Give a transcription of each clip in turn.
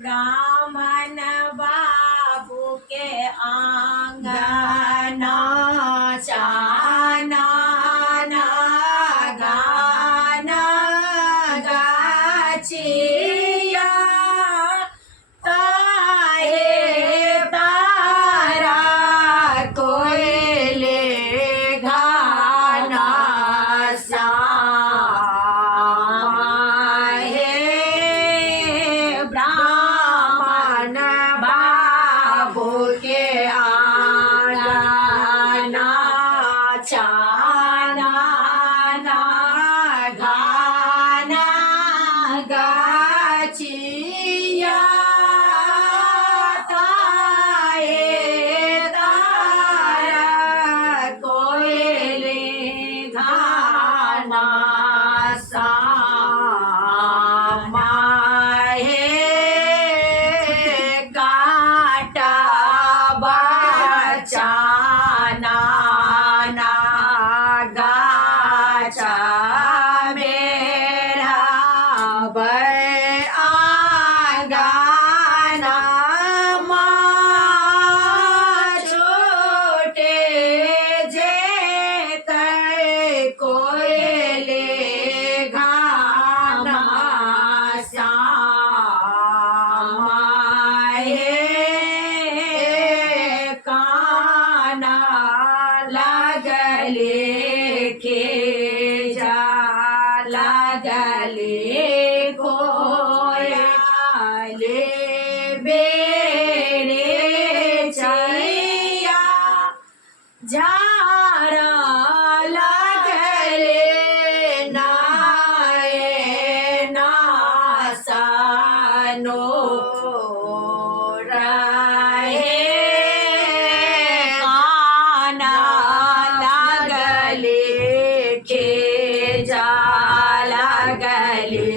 ब्राह्मण बाबू के आंगना चाना गाना गाचिया ताहे तारा कोयले घाना श्यामा हे ब्राह्मण बाबू के आंगना चाना गाना गाचिया ताये तारा कोयले घाना श्यामा हे काटा बचाना गाचा मेरा आंगना छोटे जेत कोयले घाना श्यामा हे काना लगले के जा लगले कोयाले बेरे चैया झारा लगले नाये नासनो रहे काना लगले के जा लगले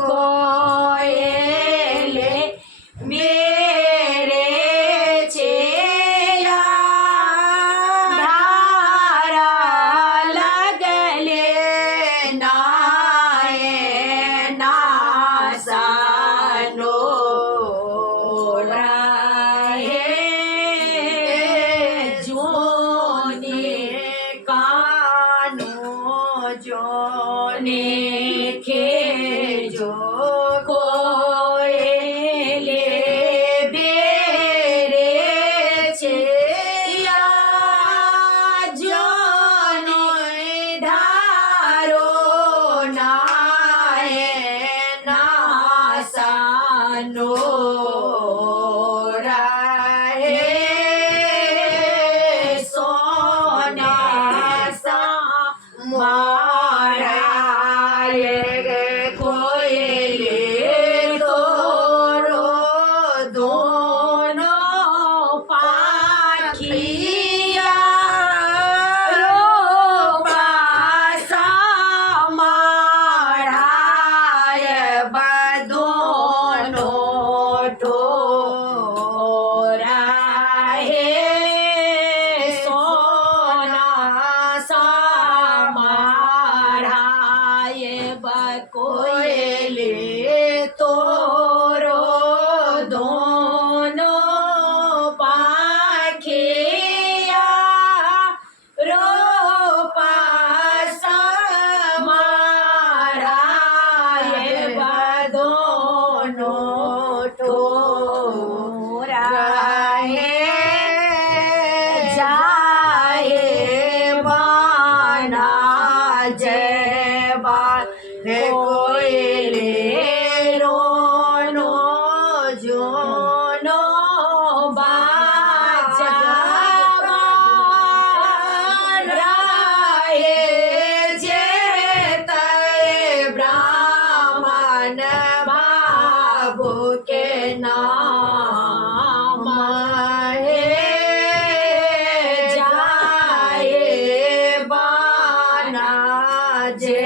कोयले मेरे चेया धारा लगले नाये नासनो रहे जोने कानो जोने के जो कोयले बेरे चेया जोने धारो नाये नासनो रहे सोना सा माराये कोयले तोरो दोनों पाखिया रोपासा माराये बदोनो टोरा हे सोना सा माराये बकोयले तोरो दोनों पाखिया रोपासा माराये बदोनो टोरा हे जाए बाना जय बाल कोयले रोनो जोनो बाजा राये जेतय ब्राह्मण बाबू के नाम हे जाए बाना जे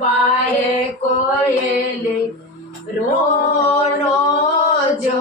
बाहे कोयले रोनो जो